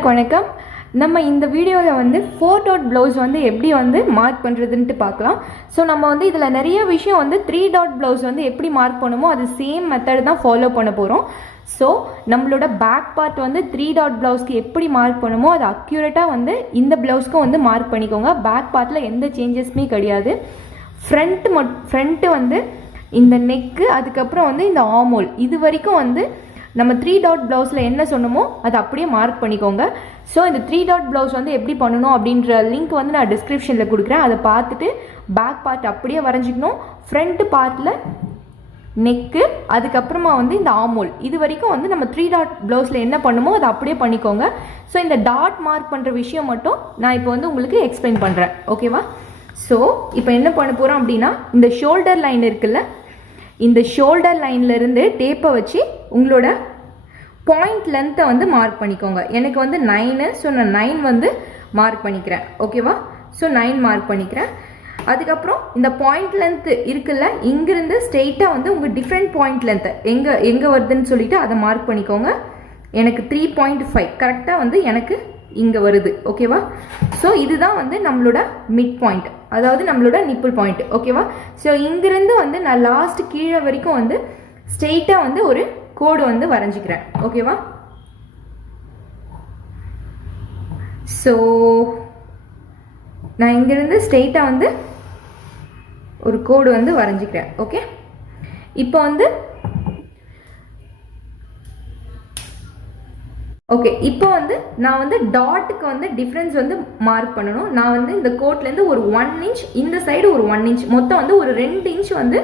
எல்லாருக்கும் வணக்கம். நம்ம இந்த வீடியோவில் வந்து 4 டாட் ப்ளவுஸ் வந்து எப்படி வந்து மார்க் பண்ணுறதுன்ட்டு பார்க்கலாம். ஸோ நம்ம வந்து இதில் நிறைய விஷயம் வந்து 3 டாட் ப்ளவுஸ் வந்து எப்படி மார்க் பண்ணுமோ அது சேம் மெத்தட் தான் ஃபாலோ பண்ண போகிறோம். ஸோ நம்மளோட பேக் பார்ட் வந்து 3 டாட் ப்ளவுஸ்க்கு எப்படி மார்க் பண்ணுமோ அது அக்யூரேட்டாக இந்த ப்ளவுஸ்க்கும் வந்து மார்க் பண்ணிக்கோங்க. பேக் பார்ட்டில் எந்த சேஞ்சஸுமே கிடையாது. ஃப்ரண்ட்டு வந்து இந்த நெக்கு, அதுக்கப்புறம் வந்து இந்த ஆமோல், இது வரைக்கும் வந்து நம்ம 3 டாட் ப்ளவுஸில் என்ன சொன்னமோ அதை அப்படியே மார்க் பண்ணிக்கோங்க. ஸோ இந்த 3 டாட் ப்ளவுஸ் வந்து எப்படி பண்ணணும் அப்படின்ற லிங்க் வந்து நான் டிஸ்கிரிப்ஷனில் கொடுக்குறேன். அதை பார்த்துட்டு பேக் பார்ட் அப்படியே வரைஞ்சிக்கணும். ஃப்ரண்ட் பார்ட்டில் நெக்கு, அதுக்கப்புறமா வந்து இந்த ஆமோல், இது வரைக்கும் வந்து நம்ம 3 டாட் ப்ளவுஸில் என்ன பண்ணுமோ அதை அப்படியே பண்ணிக்கோங்க. ஸோ இந்த டாட் மார்க் பண்ணுற விஷயம் மட்டும் நான் இப்போ வந்து உங்களுக்கு எக்ஸ்பிளைன் பண்ணுறேன், ஓகேவா? ஸோ இப்போ என்ன பண்ண போகிறோம் அப்படின்னா, இந்த ஷோல்டர் லைன் இருக்குல்ல, இந்த ஷோல்டர் லைன்லேருந்து டேப்பை வச்சு உங்களோட பாயிண்ட் லென்த்தை வந்து மார்க் பண்ணிக்கோங்க. எனக்கு வந்து 9, ஸோ நான் 9 வந்து மார்க் பண்ணிக்கிறேன், ஓகேவா? ஸோ 9 மார்க் பண்ணிக்கிறேன். அதுக்கப்புறம் இந்த பாயிண்ட் லென்த்து இருக்குல்ல, இங்கிருந்து ஸ்ட்ரெயிட்டாக வந்து உங்கள் டிஃப்ரெண்ட் பாயிண்ட் லென்த்தை எங்கே வருதுன்னு சொல்லிட்டு அதை மார்க் பண்ணிக்கோங்க. எனக்கு 3.5 கரெக்டாக வந்து எனக்கு இங்கே வருது, ஓகேவா? ஸோ இதுதான் வந்து நம்மளோட மிட் பாயிண்ட், அதாவது நம்மளோட நிப்பிள் பாயிண்ட், ஓகேவா? ஸோ இங்கிருந்து வந்து நான் லாஸ்ட் கீழே வரைக்கும் வந்து ஸ்ட்ரெயிட்டாக வந்து ஒரு கோடு வந்து வரைஞ்சிக்கிறேன், ஓகேவா? ஸோ நான் இங்கிருந்து ஸ்ட்ரெயிட்டாக வந்து ஒரு கோடு வந்து வரைஞ்சிக்கிறேன், ஓகே? இப்போ வந்து நான் வந்து டாட்டுக்கு வந்து டிஃப்ரென்ஸ் வந்து மார்க் பண்ணணும். நான் வந்து இந்த கோட்லேருந்து ஒரு 1 இன்ச், இந்த சைடு ஒரு 1 இன்ச், மொத்தம் வந்து ஒரு 2 இன்ச் வந்து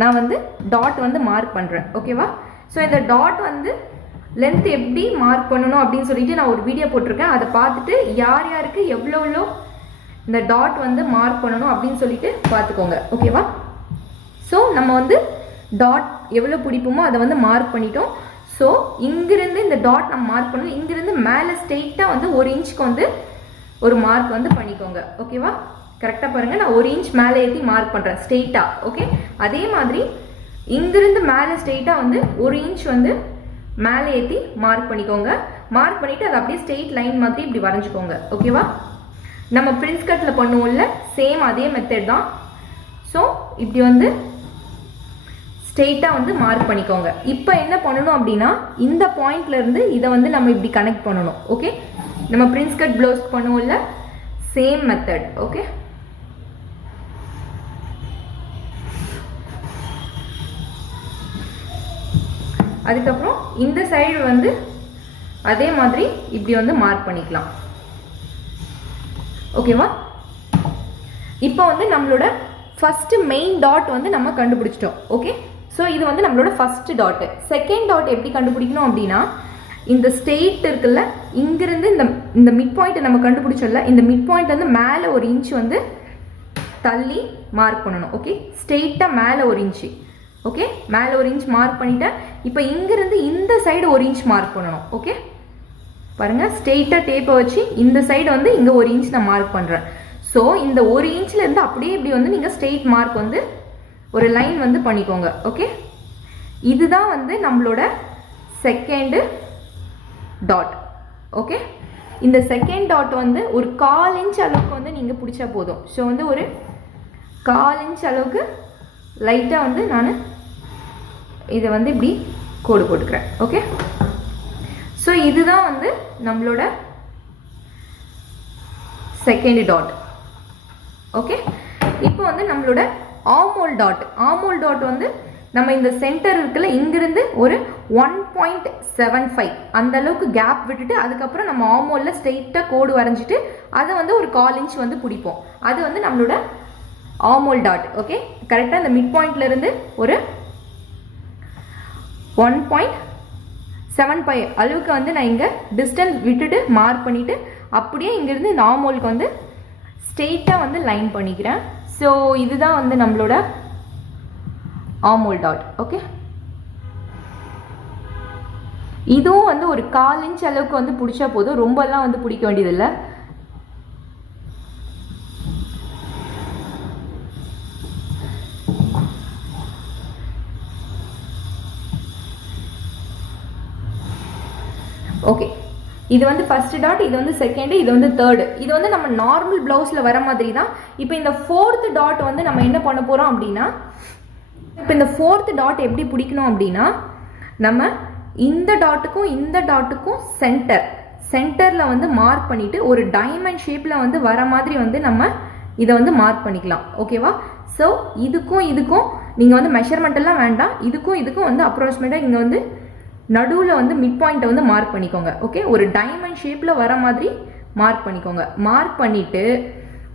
நான் வந்து டாட் வந்து மார்க் பண்ணுறேன், ஓகேவா? ஸோ இந்த டாட் வந்து லென்த் எப்படி மார்க் பண்ணணும் அப்படின்னு சொல்லிட்டு நான் ஒரு வீடியோ போட்டிருக்கேன். அதை பார்த்துட்டு யார் யாருக்கு எவ்வளோ இந்த டாட் வந்து மார்க் பண்ணணும் அப்படின்னு சொல்லிட்டு பார்த்துக்கோங்க, ஓகேவா? ஸோ நம்ம வந்து டாட் எவ்வளோ பிடிப்போமோ அதை வந்து மார்க் பண்ணிட்டோம். ஸோ இங்கிருந்து இந்த டாட் நம்ம மார்க் பண்ணணும். இங்கிருந்து மேலே ஸ்ட்ரெயிட்டாக வந்து 1 இன்ச்சுக்கு வந்து ஒரு மார்க் வந்து பண்ணிக்கோங்க, ஓகேவா? கரெக்டாக பாருங்கள், நான் 1 இன்ச் மேலே ஏற்றி மார்க் பண்ணுறேன் ஸ்ட்ரெயிட்டாக, ஓகே? அதே மாதிரி இங்கிருந்து மேலே ஸ்ட்ரெயிட்டாக வந்து 1 இன்ச் வந்து மேலே ஏற்றி மார்க் பண்ணிக்கோங்க. மார்க் பண்ணிவிட்டு அதை அப்படியே ஸ்ட்ரெயிட் லைன் மாதிரி இப்படி வரைஞ்சிக்கோங்க, ஓகேவா? நம்ம பிரின்ஸ் கட்டில் பண்ணுவோம்ல, சேம் அதே மெத்தட் தான். ஸோ இப்படி வந்து ஸ்ட்ரெயிட்டாக வந்து மார்க் பண்ணிக்கோங்க. இப்போ என்ன பண்ணணும் அப்படின்னா, இந்த பாயிண்ட்லேருந்து இதை வந்து நம்ம இப்படி கனெக்ட் பண்ணணும், ஓகே? நம்ம பிரின்ஸ் கட் ப்ளவுஸ் பண்ணுவோம்ல, சேம் மெத்தட், ஓகே? அதுக்கப்புறம் இந்த சைடு வந்து அதே மாதிரி இப்படி வந்து மார்க் பண்ணிக்கலாம், ஓகேவா? இப்போ வந்து நம்மளோட ஃபர்ஸ்ட் மெயின் டாட் வந்து நம்ம கண்டுபிடிச்சிட்டோம், ஓகே? ஸோ இது வந்து நம்மளோட ஃபர்ஸ்ட் டாட். செகண்ட் டாட் எப்படி கண்டுபிடிக்கணும் அப்படின்னா, இந்த ஸ்ட்ரெயிட் இருக்குல்ல, இங்கிருந்து இந்த மிட் பாயிண்ட்டை நம்ம கண்டுபிடிச்சோம்ல, இந்த மிட் பாயிண்ட் வந்து மேலே 1 இன்ச் வந்து தள்ளி மார்க் பண்ணணும், ஓகே? ஸ்ட்ரெயிட்டாக மேலே 1 இன்ச்சு, ஓகே? மேலே 1 இன்ச் மார்க் பண்ணிட்டேன். இப்போ இங்கிருந்து இந்த சைடு 1 இன்ச் மார்க் பண்ணணும், ஓகே? பாருங்கள், ஸ்ட்ரெயிட்டாக டேப்பை வச்சு இந்த சைடு வந்து இங்கே 1 இன்ச் நான் மார்க் பண்ணுறேன். ஸோ இந்த 1 இன்ச்சில் இருந்து அப்படியே இப்படி வந்து நீங்கள் ஸ்ட்ரெயிட் மார்க் வந்து ஒரு லைன் வந்து பண்ணிக்கோங்க, ஓகே? இதுதான் வந்து நம்மளோட செகண்ட் டாட், ஓகே? இந்த செகண்ட் டாட் வந்து ஒரு 1/4 இன்ச் அளவுக்கு வந்து நீங்கள் பிடிச்சா போதும். ஸோ வந்து ஒரு 1/4 இன்ச் அளவுக்கு லைட்டாக வந்து நான் இதை வந்து இப்படி கோடு போட்டுக்கிறேன், ஓகே? ஸோ இதுதான் வந்து நம்மளோட செகண்ட் டாட், ஓகே? இப்போ வந்து நம்மளோட ஆமோல் டாட் வந்து நம்ம இந்த சென்டர் இருக்குல்ல, இங்கிருந்து ஒரு 1.75 அந்த அளவுக்கு கேப் விட்டுட்டு அதுக்கப்புறம் நம்ம ஆமோலில் ஸ்ட்ரெயிட்டாக கோடு வரைஞ்சிட்டு அதை வந்து ஒரு 1/4 இன்ச் வந்து பிடிப்போம். அது வந்து நம்மளோட ஆமோல் டாட், ஓகே? கரெக்டாக இந்த மிட் பாயிண்ட்லேருந்து ஒரு 1.75 அளவுக்கு வந்து நான் இங்கே டிஸ்டன்ஸ் விட்டுட்டு மார்க் பண்ணிவிட்டு அப்படியே இங்கேருந்து இந்த ஆமோலுக்கு வந்து ஸ்ட்ரெயிட்டாக வந்து லைன் பண்ணிக்கிறேன். ஸோ இதுதான் வந்து நம்மளோட ஆமோல் டாட், ஓகே? இதுவும் வந்து ஒரு 1/4 இன்ச் அளவுக்கு வந்து பிடிச்சா போதும், ரொம்பலாம் வந்து பிடிக்க வேண்டியதில்லை. ஓகே, இது வந்து ஃபர்ஸ்ட் டாட், இது வந்து செகண்ட், இது வந்து தேர்டு. இது வந்து நம்ம நார்மல் பிளவுஸில் வர மாதிரி தான். இப்போ இந்த ஃபோர்த் டாட் வந்து நம்ம என்ன பண்ண போகிறோம் அப்படின்னா, இப்போ இந்த ஃபோர்த் டாட் எப்படி பிடிக்கணும் அப்படின்னா, நம்ம இந்த டாட்டுக்கும் சென்டரில் வந்து மார்க் பண்ணிவிட்டு ஒரு டைமண்ட் ஷேப்பில் வந்து வர மாதிரி வந்து நம்ம இதை வந்து மார்க் பண்ணிக்கலாம். ஓகேவா? ஸோ இதுக்கும் நீங்கள் வந்து மெஷர்மெண்ட் எல்லாம் வேண்டாம். இதுக்கும் வந்து அப்ராக்சிமேட்டாக இங்கே வந்து நடுவில் வந்து மிட் பாயிண்ட்டை வந்து மார்க் பண்ணிக்கோங்க. ஓகே, ஒரு டைமண்ட் ஷேப்பில் வர மாதிரி மார்க் பண்ணிக்கோங்க. மார்க் பண்ணிவிட்டு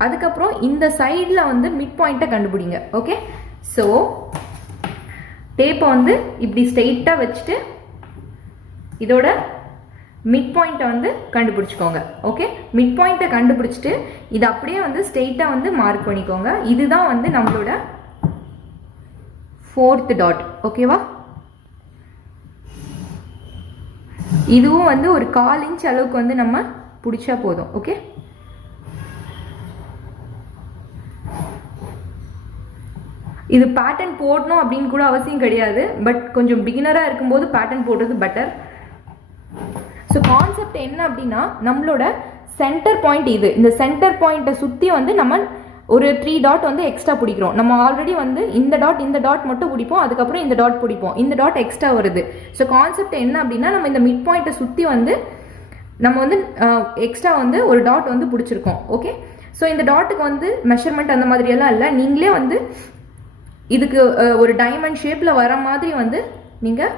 அதுக்கப்புறம் இந்த சைடில் வந்து மிட் பாயிண்ட்டை கண்டுபிடிங்க. ஓகே, ஸோ டேப்பை வந்து இப்படி ஸ்ட்ரெயிட்டாக வச்சுட்டு இதோட மிட் பாயிண்ட்டை வந்து கண்டுபிடிச்சிக்கோங்க. ஓகே, மிட் பாயிண்ட்டை கண்டுபிடிச்சிட்டு இது அப்படியே வந்து ஸ்ட்ரெயிட்டாக வந்து மார்க் பண்ணிக்கோங்க. இதுதான் வந்து நம்மளோட ஃபோர்த் டாட். ஓகேவா? இதுவும் வந்து ஒரு 1/4 இன்ச் அளவுக்கு வந்து நம்ம பிடிச்சா போதும். ஓகே, இது பேட்டர்ன் போடணும் அப்படின்னு கூட அவசியம் கிடையாது. பட் கொஞ்சம் பிகினராக இருக்கும்போது பேட்டர்ன் போடுறது பெட்டர். ஸோ கான்செப்ட் என்ன அப்படின்னா, நம்மளோட சென்டர் பாயிண்ட் இது. இந்த சென்டர் பாயிண்ட்டை சுற்றி வந்து நம்ம ஒரு 3 டாட் வந்து எக்ஸ்ட்ரா பிடிக்கிறோம். நம்ம ஆல்ரெடி வந்து இந்த டாட் மட்டும் பிடிப்போம், அதுக்கப்புறம் இந்த டாட் பிடிப்போம். இந்த டாட் எக்ஸ்ட்ரா வருது. ஸோ கான்செப்ட் என்ன அப்படின்னா, நம்ம இந்த மிட் பாயிண்ட்டை சுற்றி வந்து நம்ம வந்து எக்ஸ்ட்ரா வந்து ஒரு டாட் வந்து பிடிச்சிருக்கோம். ஓகே, ஸோ இந்த டாட்டுக்கு வந்து மெஷர்மெண்ட் அந்த மாதிரியெல்லாம் இல்லை. நீங்களே வந்து இதுக்கு ஒரு டைமண்ட் ஷேப்பில் வர மாதிரி வந்து நீங்கள்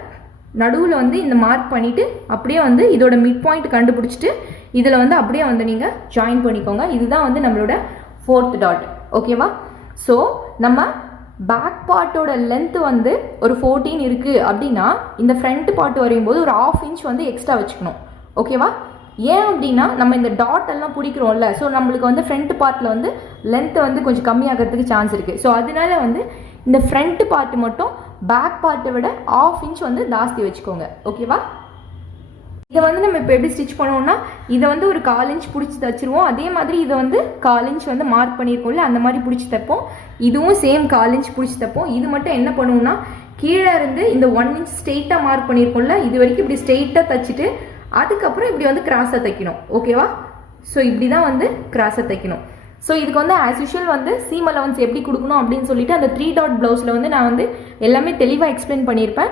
நடுவில் வந்து இந்த மார்க் பண்ணிவிட்டு அப்படியே வந்து இதோட மிட் பாயிண்ட் கண்டுபிடிச்சிட்டு இதில் வந்து அப்படியே வந்து நீங்கள் ஜாயின் பண்ணிக்கோங்க. இதுதான் வந்து நம்மளோட ஃபோர்த் டாட். ஓகேவா? ஸோ நம்ம பேக் பார்ட்டோட லென்த் வந்து ஒரு 14 இருக்குது அப்படின்னா இந்த ஃப்ரண்ட் பார்ட் வரையும் போது ஒரு 1/2 இன்ச் வந்து எக்ஸ்ட்ரா வச்சுக்கணும். ஓகேவா? ஏன் அப்படின்னா நம்ம இந்த டாட் எல்லாம் பிடிக்கிறோம்ல, ஸோ நம்மளுக்கு வந்து ஃப்ரண்ட் பார்ட்டில் வந்து லென்த் வந்து கொஞ்சம் கம்மியாகிறதுக்கு சான்ஸ் இருக்குது. ஸோ அதனால வந்து இந்த ஃப்ரண்ட் பார்ட் மட்டும் பேக் பார்ட்டை விட 1/2 இன்ச் வந்து ஜாஸ்தி வச்சுக்கோங்க. ஓகேவா? இதை வந்து நம்ம இப்போ எப்படி ஸ்டிச் பண்ணுவோம்னா, இதை வந்து ஒரு 1/4 இன்ச் பிடிச்சி தச்சிருவோம். அதே மாதிரி இதை வந்து 1/4 இன்ச் வந்து மார்க் பண்ணியிருக்கோம்ல, அந்த மாதிரி பிடிச்சி தைப்போம். இதுவும் சேம் 1/4 இன்ச் பிடிச்சி தைப்போம். இது மட்டும் என்ன பண்ணுவோம்னா, கீழே இருந்து இந்த 1 இன்ச் ஸ்ட்ரெயிட்டாக மார்க் பண்ணியிருக்கோம்ல, இது வரைக்கும் இப்படி ஸ்ட்ரெயிட்டாக தைச்சிட்டு அதுக்கப்புறம் இப்படி வந்து கிராஸாக தைக்கணும். ஓகேவா? ஸோ இப்படி தான் வந்து கிராஸாக தைக்கணும். ஸோ இதுக்கு வந்து ஆஸ் யூஷுவல் வந்து சீம் அலவன்ஸ் எப்படி கொடுக்கணும் அப்படின்னு சொல்லிட்டு அந்த 3 டாட் ப்ளவுஸில் வந்து நான் வந்து எல்லாமே தெளிவாக எக்ஸ்பிளைன் பண்ணியிருப்பேன்.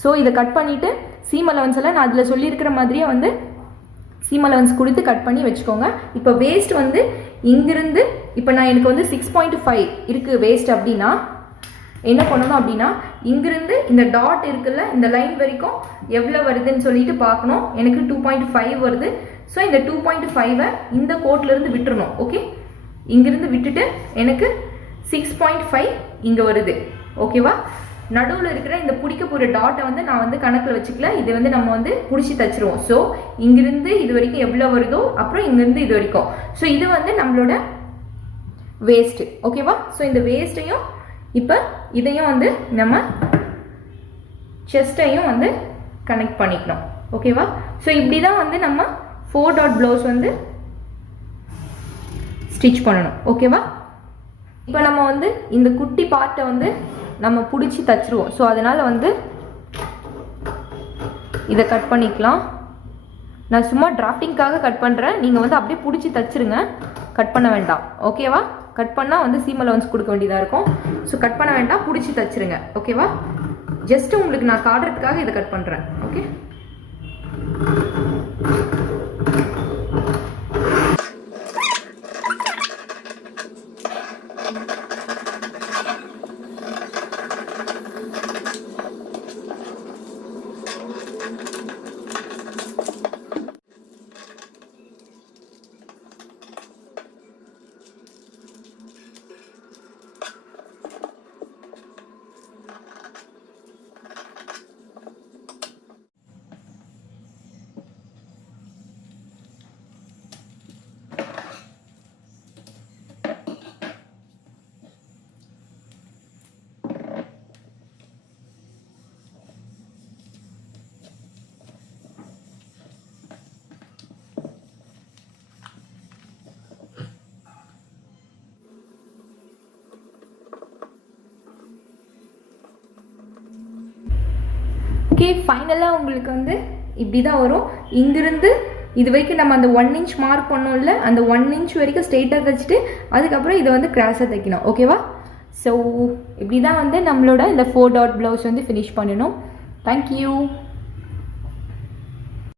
ஸோ இதை கட் பண்ணிவிட்டு சீம் அலவன்ஸ் எல்லாம் நான் அதில் சொல்லியிருக்கிற மாதிரியே வந்து சீம் அலவன்ஸ் கொடுத்து கட் பண்ணி வச்சுக்கோங்க. இப்போ வேஸ்ட் வந்து இங்கிருந்து இப்போ நான் எனக்கு வந்து 6.5 இருக்குது வேஸ்ட் அப்படின்னா என்ன பண்ணணும் அப்படின்னா, இங்கிருந்து இந்த டாட் இருக்குல்ல, இந்த லைன் வரைக்கும் எவ்வளோ வருதுன்னு சொல்லிட்டு பார்க்கணும். எனக்கு 2.5 வருது. ஸோ இந்த 2.5 இந்த கோட்லேருந்து விட்டுறணும். ஓகே, இங்கிருந்து விட்டுட்டு எனக்கு 6.5 இங்கே வருது. ஓகேவா? நடுவில் இருக்கிற இந்த பிடிக்க போகிற டாட்டை வந்து நான் வந்து கணக்கில் வச்சுக்கல. இது வந்து நம்ம வந்து பிடிச்சி தச்சிருவோம். ஸோ இங்கிருந்து இது வரைக்கும் எவ்வளோ வருதோ அப்புறம் இங்கிருந்து இது வரைக்கும். ஸோ இது வந்து நம்மளோட வேஸ்ட்டு. ஓகேவா? ஸோ இந்த வேஸ்ட்டையும் இப்போ இதையும் வந்து நம்ம செஸ்ட்டையும் வந்து கனெக்ட் பண்ணிக்கணும். ஓகேவா? ஸோ இப்படி தான் வந்து நம்ம 4 டாட் ப்ளவுஸ் வந்து ஸ்டிச் பண்ணணும். ஓகேவா? இப்போ நம்ம வந்து இந்த குட்டி பார்ட்டை வந்து நம்ம பிடிச்சி தச்சிருவோம். ஸோ அதனால் வந்து இதை கட் பண்ணிக்கலாம். நான் சும்மா டிராஃப்டிங்காக கட் பண்ணுறேன். நீங்கள் வந்து அப்படியே பிடிச்சி தச்சிருங்க, கட் பண்ண வேண்டாம். ஓகேவா? கட் பண்ணால் வந்து சீம் அலவன்ஸ் கொடுக்க வேண்டியதாக இருக்கும். ஸோ கட் பண்ண வேண்டாம், பிடிச்சி தச்சிருங்க. ஓகேவா? ஜஸ்ட் உங்களுக்கு நான் காட்டுறதுக்காக இதை கட் பண்ணுறேன். ஓகே, ஓகே, ஃபைனலாக உங்களுக்கு வந்து இப்படி தான் வரும். இங்கிருந்து இது வரைக்கும் நம்ம அந்த 1 இன்ச் மார்க் பண்ணோம்ல, அந்த 1 இன்ச் வரைக்கும் ஸ்ட்ரெயிட்டாக தைச்சிட்டு அதுக்கப்புறம் இதை வந்து கிராஸாக தைக்கணும். ஓகேவா? ஸோ இப்படி தான் வந்து நம்மளோட இந்த 4 டாட் ப்ளவுஸ் வந்து ஃபினிஷ் பண்ணணும். தேங்க்யூ.